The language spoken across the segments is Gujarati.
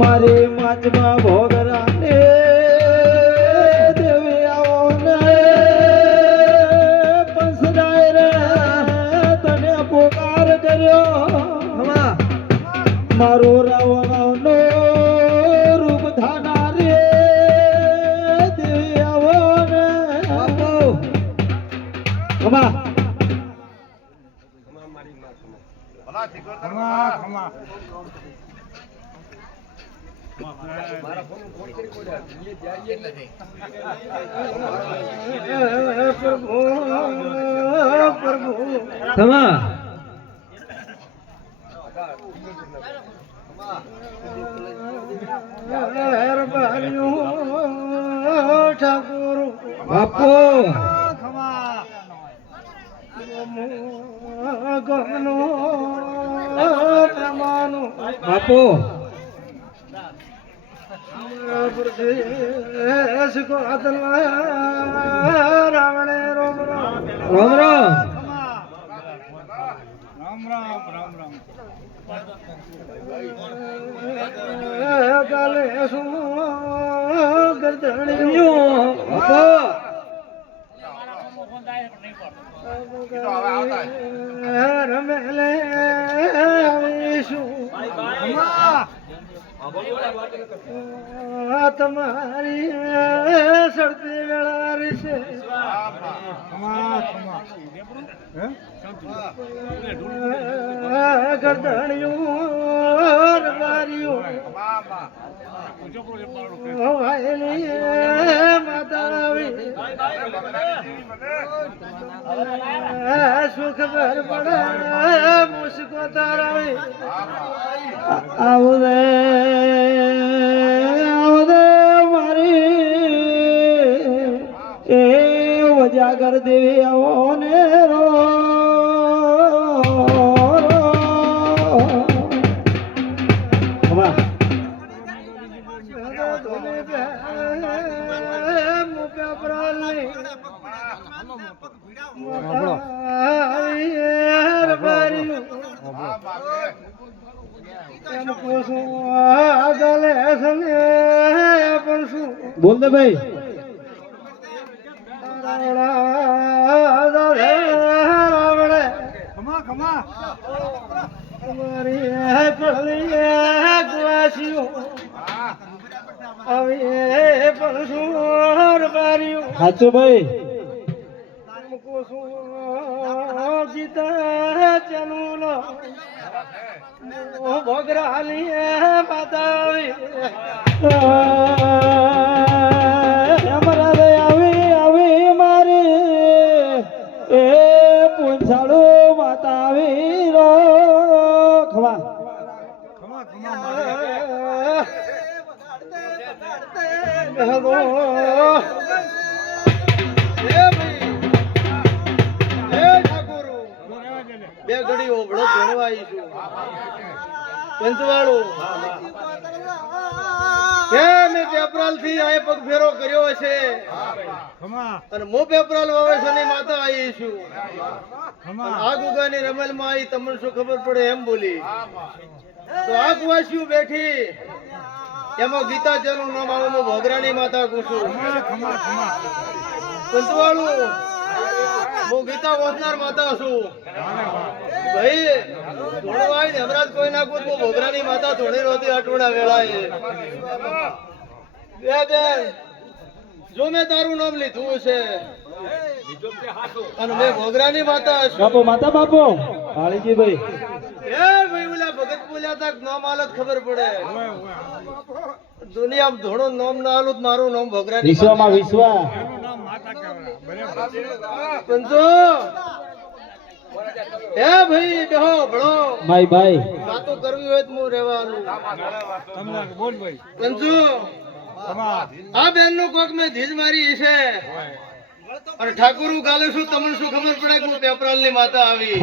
મારે માજમાં ભોગરાને દેવી આવો ને પંસદાય રે તને પોકાર કર્યો મારો રાવણનો રૂપ ધાના રે દેવી આવો ને ખમા ઠાકોર બાપો ગમનો પ્રમાનો બાપો પ્રદેશ કો આદલવાયા રાવણે રોમ રામ રામ રામ રામ રામ રામ ગાલે સુ ગરદણિયો બાપા રમેલે આવીશું તમારી સડતી વેળા રહેશે ગરદણિયું રબારીયું માતા સુખ ભર પડે મુસ્કો તારાવી આવો રે મારી એ વજાગર દેવી આવો ને રો બોલ દે ભાઈ સાચું ભાઈ ગીતા ચનું ભોગરાલી માતાવી અમારા આવી મારી એ પૂંછાળો માતાવી રો ખવા બે ઘડી ઓબળો ભણવા આવીશું પંચવાળું મેં પેપરાલ થી આ પગ ફેરો કર્યો છે અને મો પેપરાલ વાવેસની માતા આવી છું આ ગુગાની રમલ માં આવી તમને શું ખબર પડે એમ બોલી તો આ કુવાસીઓ બેઠી એમાં ગીતા ચેનું નામ આવે હું ભોગરાની માતા પૂછું પંચવાળું હું ગીતા વોસનાર માતા છું ભાઈ ધોળવાય ને હમણાં કોઈ નાખું હું ભોગરાની માતા ધોણી રોતી અટોડા વેળાએ બે બેન જો મેં તારું નામ લીધું છે અને મેં ભોગરાની માતા છું બાપો માતા બાપો કાળીજી ભાઈ એ ભાઈ ઓલા ભગત બોલ્યા તા નામ હાલત ખબર પડે દુનિયામાં ધોળો નામ ના હાલું મારું નામ ભોગરાની વિશ્વમાં વિશ્વ પંચો એ ભાઈ બેહો ભણો ભાઈ ભાઈ વાતો કરવી હોય તો હું રહેવાનું બોલ ભાઈ પંચો આ બેન નું કોક મેં ધીજ મારી છે અને ઠાકોર ગાલે શું તમને શું ખબર પડે કે હું પેપરાલ ની માતા આવી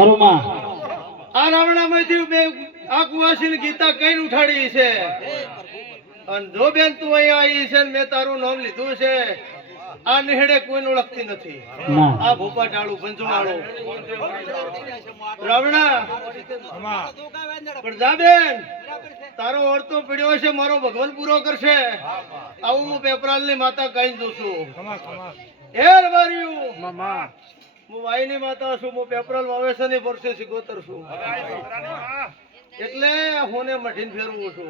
આ રાવણા માંથી આ કુવાસી ની ગીતા કઈ ઉઠાડી છે અને જો બેન તું અહીંયા આવી છે મેં તારું નામ લીધું છે આ નેહડે કોઈને ઓળખતી નથી. આ ભોપા ટાળું પંચવાળો રાવણા પણ જાબેન તારો ઓળતો પડ્યો છે, મારો ભગવાન પૂરો કરશે. આવું હું પેપરાલ ની માતા કઈ દઉં છું. હે રબારીયું હું વાયની માતા છું, હું પેપરાલ વાવેસર ની વર્ષે સિગોતર છું, એટલે હું મઠીને ફેરવું છું.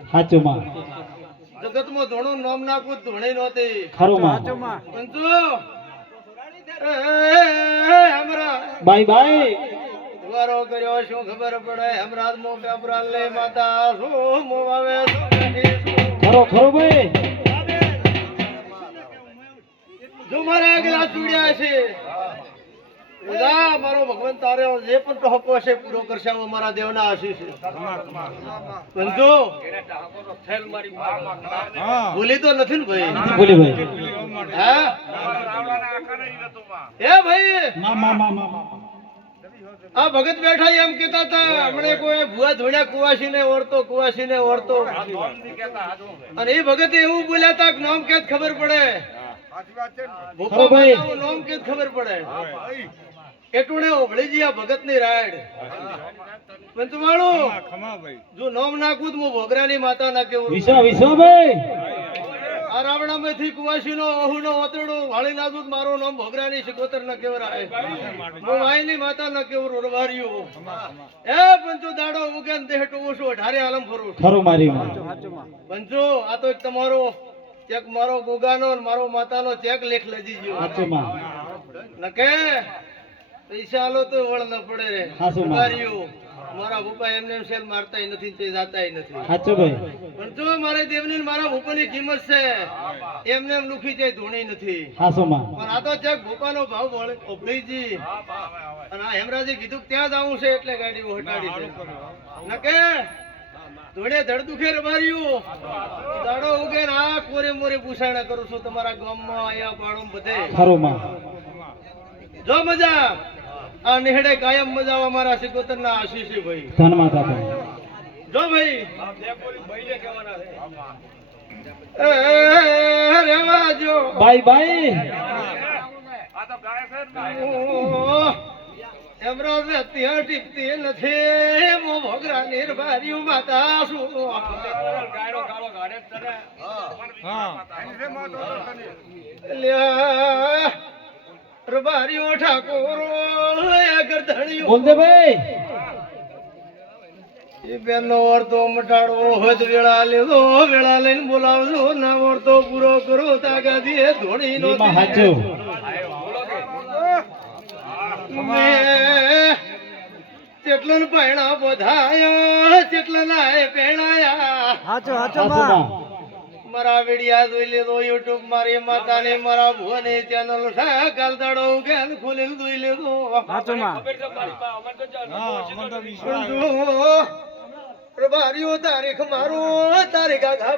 જગત માં ધોણું નામ નાખવું ધોણી નહોતી. બાય બાય વારો કર્યો શું ખબર પડે. હમણાં મો પેપરાલ ની માતા છું, મો વાવે ખરો ખરો ભાઈ. જો મારા આગલા ચૂડ્યા છે મારો ભગવાન તારે જે પણ ટહોકો છે પૂરો કરશે. મારા દેવના આશીષ છે. ભૂલી તો નથી ને ભાઈ? હા એ ભાઈ આ ભગત બેઠા એમ કેતા હતા હમણે કોઈ ભુવા ધોળ્યા કુવાસી ને ઓળતો અને એ ભગત એવું બોલ્યા હતા કે નામ કેત ખબર પડે. નામ કેત ખબર પડે એટલું ઓગળી જી આ ભગત ની રાયડ. પંચવાળું જો નામ નાખું તો હું ભોગરાની માતા ના કેવું. આ રાવણા માંથી કુવાસી નો ઓહુ નો ઓતરડો વાળી નાખું મારું નામ ભોગરાની સિકોતર ના કેવરાય. હું વાયની માતા ના કેવું રવાર્યું. એ પંચો દાડો ઉગે દેહ ટોવું છું, અઢારે આલમ ફરું પંચો. આ તો એક તમારો ચેક મારો ગોગાનો મારો માતાનો ચેક લેખ લજી ગયો નકે પૈસા આલો તો વળ ન પડે રે. મારા ભૂપા એમને સેલ મારતા નથી, તે જાતા નથી. પણ જો મારા દેવની મારા ભૂપાની કિંમત છે, એમને એમ લુખી જાય ધોણી નથી. પણ આ તો ચેક ભૂપાનો ભાવ ઓપડીજી અને આ હેમરાજે કીધું ત્યાં જ આવું છે એટલે ગાડી હટાડી છે નકે ધોડે ધડ દુખે રબાર્યું દાડો ઉગે આ કોરે મોરે પૂછાણા કરું છું તમારા ગામમાં આયા પાડો બધે. જો મજા આ નેહડે કાયમ મજા અમારા સિકોતર ના આશીષ ભાઈ. જો ભાઈ રેવા જો ભાઈ ભાઈ એમરાજ ત્યાં ટીકતી નથી. મો ભોગરા નિર્ભાર્યું માતા શું રબારીઓ ઠાકોરો બોલ દે ભાઈ. એ બેનો વર્તો મટાડો હદ વેળા લેવો, વેળા લઈને બોલાવજો ના વર્તો પૂરો કરો તાગા દીએ ધોણી નો ચેટલો પૈણા બોધાયા ચેટલા નાય પેણાયા. મારા વિડિયા જોઈ લેજો યુટ્યુબ મારી માતા ને મારા ભુવાની ચેનલ છે કાલદાડો ઉગેન ખોલીને જોઈ લેજો. રબારીઓ તારીખ મારો તારીખ આઘા